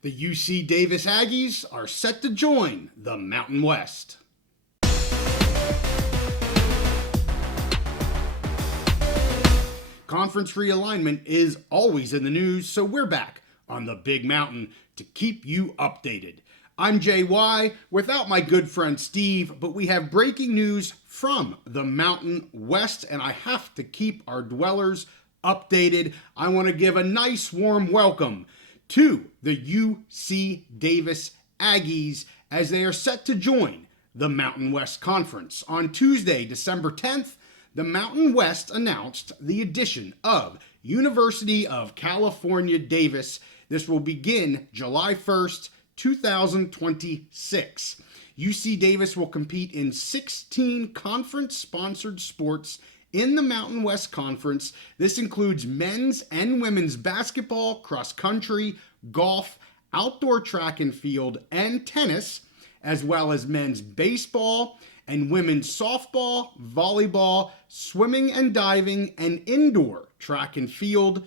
The UC Davis Aggies are set to join the Mountain West. Conference realignment is always in the news, so we're back on the Big Mountain to keep you updated. I'm JY, without my good friend Steve, but we have breaking news from the Mountain West, and I have to keep our dwellers updated. I want to give a nice warm welcome to the UC Davis Aggies as they are set to join the Mountain West Conference. On Tuesday, December 10th, the Mountain West announced the addition of University of California, Davis. This will begin July 1st, 2026. UC Davis will compete in 16 conference-sponsored sports in the Mountain West Conference. This includes men's and women's basketball, cross country, golf, outdoor track and field, and tennis, as well as men's baseball and women's softball, volleyball, swimming and diving, and indoor track and field.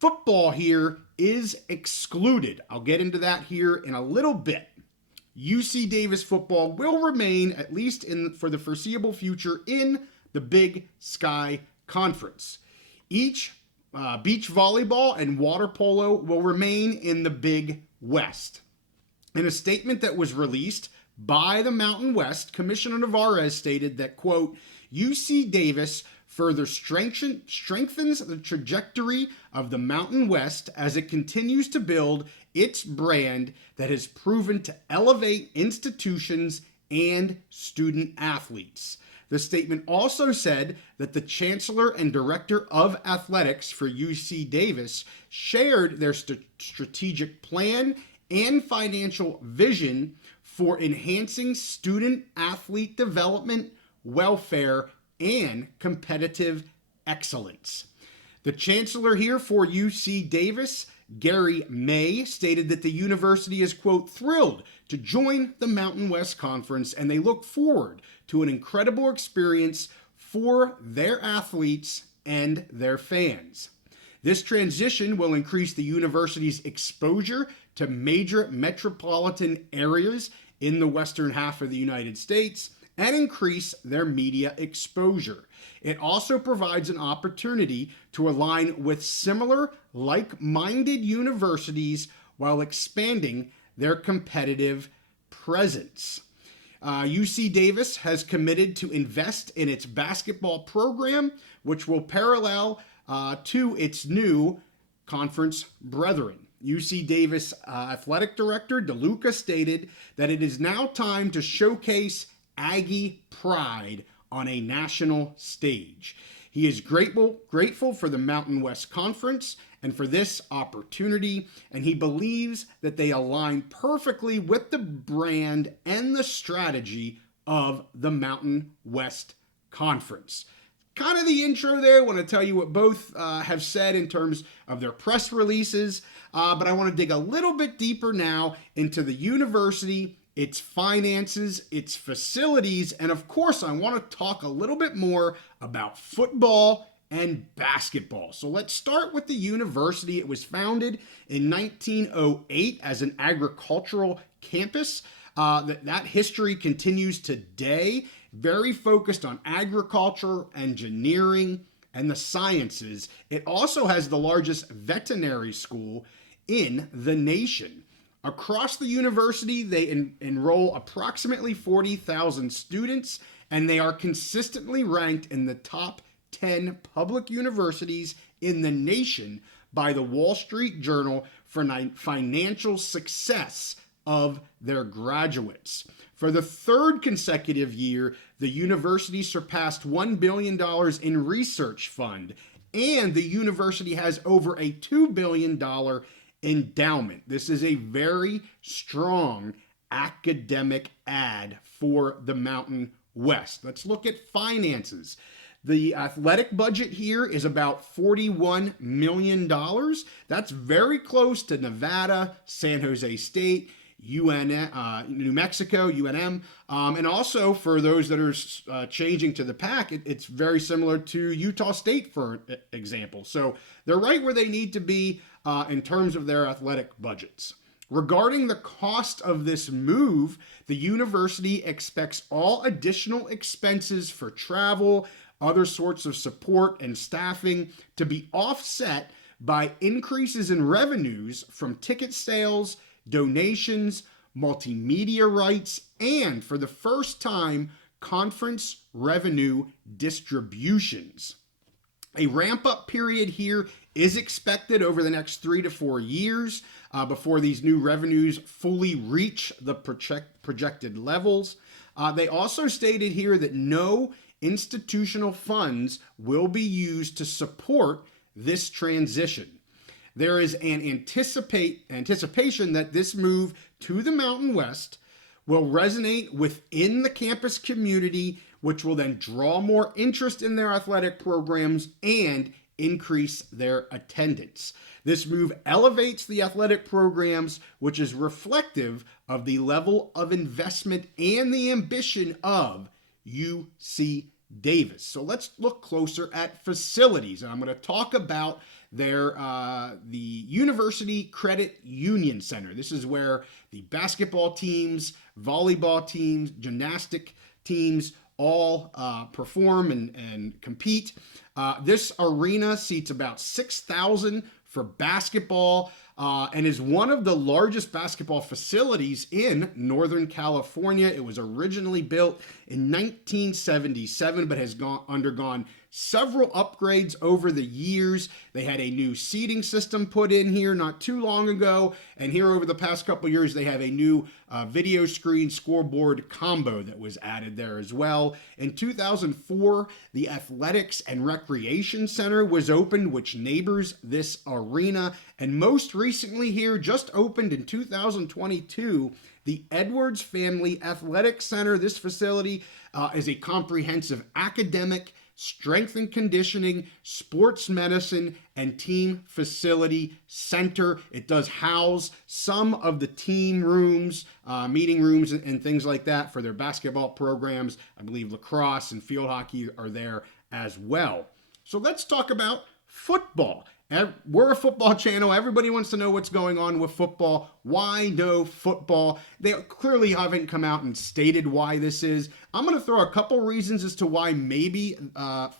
Football here is excluded. I'll get into that here in a little bit. UC Davis football will remain, at least for the foreseeable future, in the Big Sky Conference. Each beach volleyball and water polo will remain in the Big West. In a statement that was released by the Mountain West, Commissioner Navarez stated that, quote, UC Davis further strengthens the trajectory of the Mountain West as it continues to build its brand that has proven to elevate institutions and student athletes. The statement also said that the Chancellor and Director of Athletics for UC Davis shared their strategic plan and financial vision for enhancing student athlete development, welfare, and competitive excellence. The Chancellor here for UC Davis, Gary May, stated that the university is, quote, thrilled to join the Mountain West Conference, and they look forward to an incredible experience for their athletes and their fans. This transition will increase the university's exposure to major metropolitan areas in the western half of the United States and increase their media exposure. It also provides an opportunity to align with similar, like-minded universities while expanding their competitive presence. UC Davis has committed to invest in its basketball program, which will parallel to its new conference brethren. UC Davis Athletic Director DeLuca stated that it is now time to showcase Aggie pride on a national stage. He is grateful for the Mountain West Conference and for this opportunity, and he believes that they align perfectly with the brand and the strategy of the Mountain West Conference. Kind of the intro there. I want to tell you what both have said in terms of their press releases, but I want to dig a little bit deeper now into the university, its finances, its facilities, and of course, I want to talk a little bit more about football and basketball. So let's start with the university. It was founded in 1908 as an agricultural campus. That history continues today, very focused on agriculture, engineering, and the sciences. It also has the largest veterinary school in the nation. Across the university, they enroll approximately 40,000 students, and they are consistently ranked in the top 10 public universities in the nation by the Wall Street Journal for financial success of their graduates. For the third consecutive year, the university surpassed $1 billion in research fund, and the university has over a $2 billion endowment. This is a very strong academic ad for the Mountain West. Let's look at finances. The athletic budget here is about $41 million. That's very close to Nevada, San Jose State, New Mexico, UNM, and also for those that are changing to the Pac, it's very similar to Utah State, for example. So they're right where they need to be in terms of their athletic budgets. Regarding the cost of this move, the university expects all additional expenses for travel, other sorts of support, and staffing to be offset by increases in revenues from ticket sales, donations, multimedia rights, and for the first time, conference revenue distributions. A ramp-up period here is expected over the next 3 to 4 years before these new revenues fully reach the projected levels. They also stated here that no institutional funds will be used to support this transition. There is an anticipation that this move to the Mountain West will resonate within the campus community, which will then draw more interest in their athletic programs and increase their attendance. This move elevates the athletic programs, which is reflective of the level of investment and the ambition of UC Davis. So let's look closer at facilities, and I'm going to talk about the University Credit Union Center. This is where the basketball teams, volleyball teams, gymnastic teams all perform and compete. This arena seats about 6,000 for basketball and is one of the largest basketball facilities in Northern California. It was originally built in 1977, but has undergone several upgrades over the years. They had a new seating system put in here not too long ago, and here over the past couple years, they have a new video screen scoreboard combo that was added there as well. In 2004, the Athletics and Recreation Center was opened, which neighbors this arena, and most recently here, just opened in 2022, the Edwards Family Athletic Center. This facility is a comprehensive academic, strength and conditioning, sports medicine, and team facility center. It does house some of the team rooms, meeting rooms, and things like that for their basketball programs. I believe lacrosse and field hockey are there as well. So let's talk about football. We're a football channel. Everybody wants to know what's going on with football. Why no football? They clearly haven't come out and stated why this is. I'm going to throw a couple reasons as to why maybe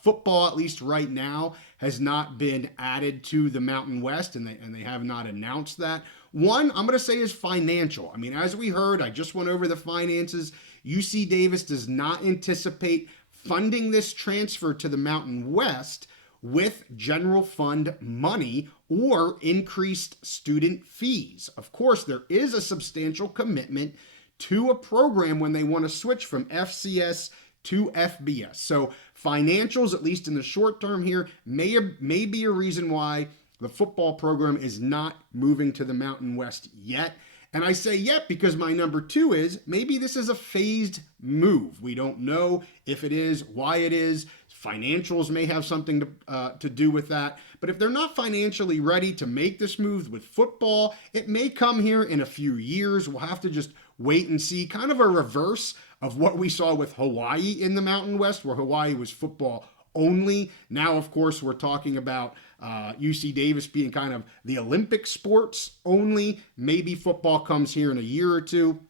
football, at least right now, has not been added to the Mountain West, and they have not announced that. One, I'm going to say, is financial. I mean, as we heard, I just went over the finances. UC Davis does not anticipate funding this transfer to the Mountain West with general fund money or increased student fees. Of course, there is a substantial commitment to a program when they want to switch from FCS to FBS. So financials, at least in the short term here, may be a reason why the football program is not moving to the Mountain West yet. And I say yet because my number two is maybe this is a phased move. We don't know if it is, why it is. Financials may have something to do with that. But if they're not financially ready to make this move with football, it may come here in a few years. We'll have to just wait and see. Kind of a reverse of what we saw with Hawaii in the Mountain West, where Hawaii was football only. Now, of course, we're talking about UC Davis being kind of the Olympic sports only. Maybe football comes here in a year or two.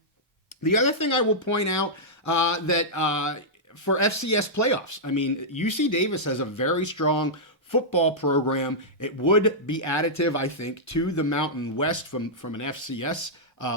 The other thing I will point out that for FCS playoffs, I mean, UC Davis has a very strong football program. It would be additive, I think, to the Mountain West from an FCS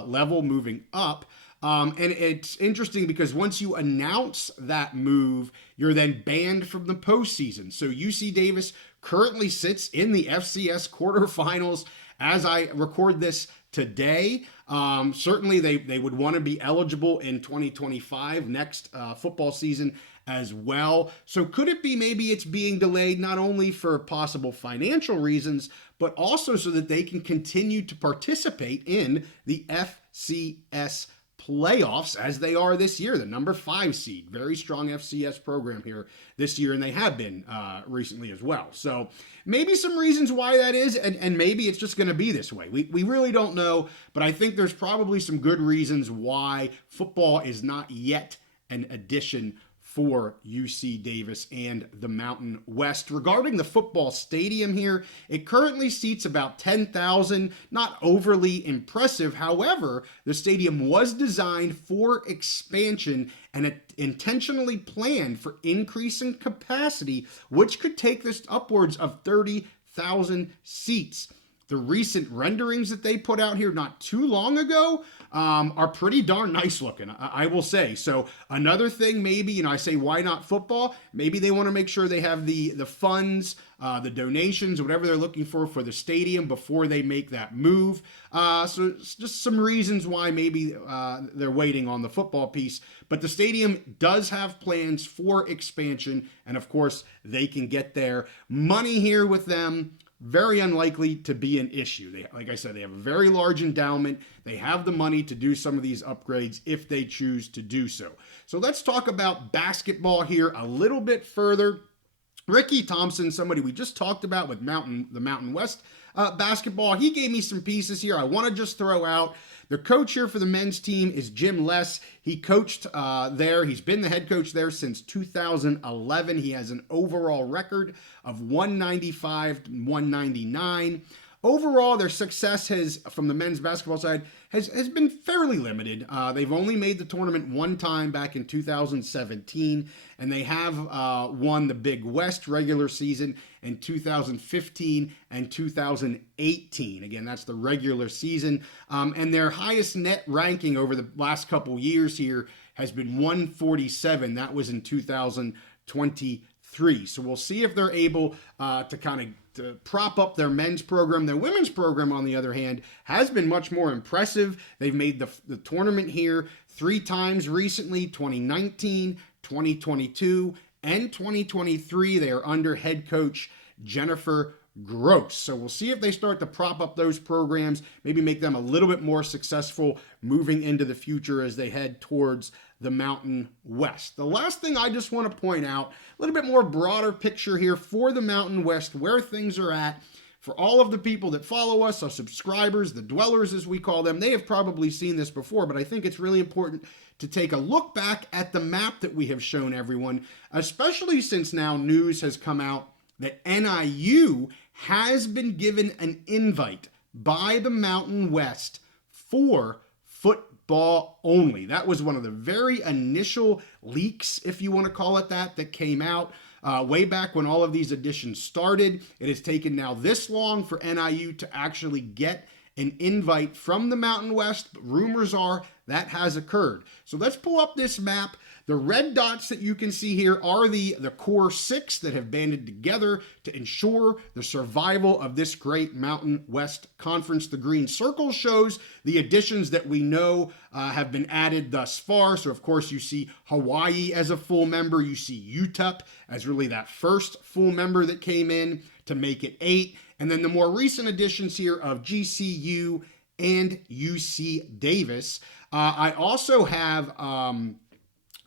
level moving up. And it's interesting because once you announce that move, you're then banned from the postseason. So UC Davis currently sits in the FCS quarterfinals as I record this today. Certainly they would want to be eligible in 2025, next football season as well. So could it be maybe it's being delayed not only for possible financial reasons, but also so that they can continue to participate in the FCS playoffs as they are this year, the number 5 seed, very strong FCS program here this year, and they have been recently as well. So maybe some reasons why that is, and maybe it's just going to be this way. We really don't know, but I think there's probably some good reasons why football is not yet an addition for UC Davis and the Mountain West. Regarding the football stadium here, it currently seats about 10,000, not overly impressive. However, the stadium was designed for expansion and it intentionally planned for increasing capacity, which could take this upwards of 30,000 seats. The recent renderings that they put out here not too long ago are pretty darn nice looking, I will say. So another thing, maybe, I say, why not football? Maybe they want to make sure they have the funds, the donations, whatever they're looking for the stadium before they make that move. So it's just some reasons why maybe they're waiting on the football piece. But the stadium does have plans for expansion, and of course, they can get their money here with them. Very unlikely to be an issue. Like I said, they have a very large endowment. They have the money to do some of these upgrades if they choose to do so. So let's talk about basketball here a little bit further. Ricky Thompson, somebody we just talked about with the Mountain West basketball, he gave me some pieces here I want to just throw out. The coach here for the men's team is Jim Less. He coached there. He's been the head coach there since 2011. He has an overall record of 195 to 199. Overall, their success from the men's basketball side, has been fairly limited. They've only made the tournament one time back in 2017, and they have won the Big West regular season in 2015 and 2018. Again, that's the regular season. And their highest net ranking over the last couple years here has been 147. That was in 2023. So we'll see if they're able to kind of to prop up their men's program. Their women's program, on the other hand, has been much more impressive. They've made the tournament here 3 times recently, 2019, 2022, and 2023. They are under head coach Jennifer Gross. So we'll see if they start to prop up those programs, maybe make them a little bit more successful moving into the future as they head towards the Mountain West. The last thing I just want to point out, a little bit more broader picture here for the Mountain West, where things are at. For all of the people that follow us, our subscribers, the dwellers as we call them, they have probably seen this before, but I think it's really important to take a look back at the map that we have shown everyone, especially since now news has come out that NIU has been given an invite by the Mountain West for football only. That was one of the very initial leaks, if you want to call it that came out way back when all of these additions started. It has taken now this long for NIU to actually get an invite from the Mountain West, but rumors are that has occurred. So let's pull up this map. The red dots that you can see here are the core 6 that have banded together to ensure the survival of this great Mountain West Conference. The green circle shows the additions that we know have been added thus far. So, of course, you see Hawaii as a full member. You see UTEP as really that first full member that came in to make it 8. And then the more recent additions here of GCU and UC Davis. I also have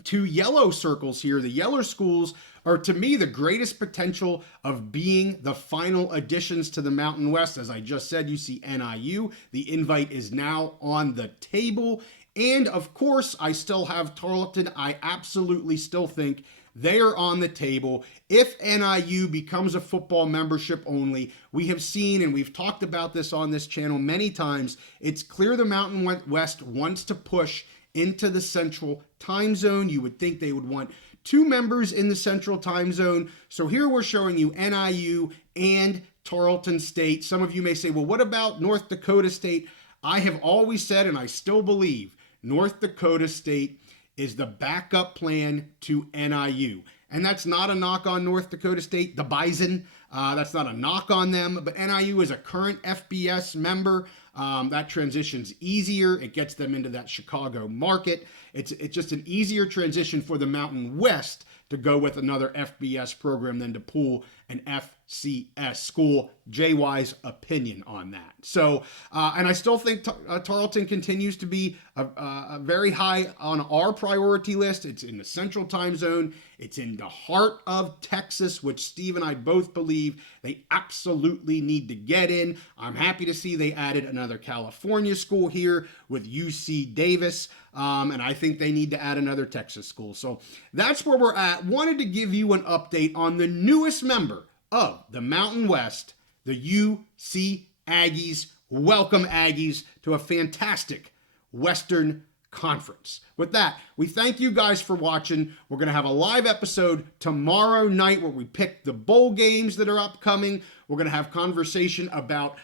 2 yellow circles here. The yellow schools are, to me, the greatest potential of being the final additions to the Mountain West. As I just said, you see NIU. The invite is now on the table. And, of course, I still have Tarleton. I absolutely still think they are on the table. If NIU becomes a football membership only, we have seen, and we've talked about this on this channel many times, it's clear the Mountain West wants to push into the Central Time Zone. You would think they would want 2 members in the Central Time Zone. So here we're showing you NIU and Tarleton State. Some of you may say, well, what about North Dakota State? I have always said, and I still believe, North Dakota State is the backup plan to NIU. And that's not a knock on North Dakota State, the Bison. That's not a knock on them, but NIU is a current FBS member. That transition's easier. It gets them into that Chicago market. It's just an easier transition for the Mountain West to go with another FBS program than to pull an FCS school. JY's opinion on that. So, and I still think Tarleton continues to be a very high on our priority list. It's in the Central Time Zone. It's in the heart of Texas, which Steve and I both believe they absolutely need to get in. I'm happy to see they added another California school here with UC Davis. And I think they need to add another Texas school. So that's where we're at. Wanted to give you an update on the newest member of the Mountain West, the UC Aggies. Welcome, Aggies, to a fantastic Western Conference. With that, we thank you guys for watching. We're going to have a live episode tomorrow night where we pick the bowl games that are upcoming. We're going to have conversation about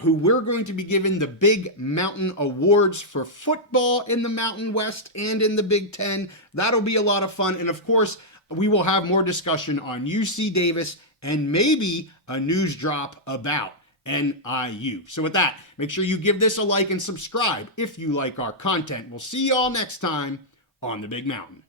who we're going to be giving the Big Mountain Awards for football in the Mountain West and in the Big Ten. That'll be a lot of fun. And of course, we will have more discussion on UC Davis and maybe a news drop about NIU. So with that, make sure you give this a like and subscribe if you like our content. We'll see you all next time on the Big Mountain.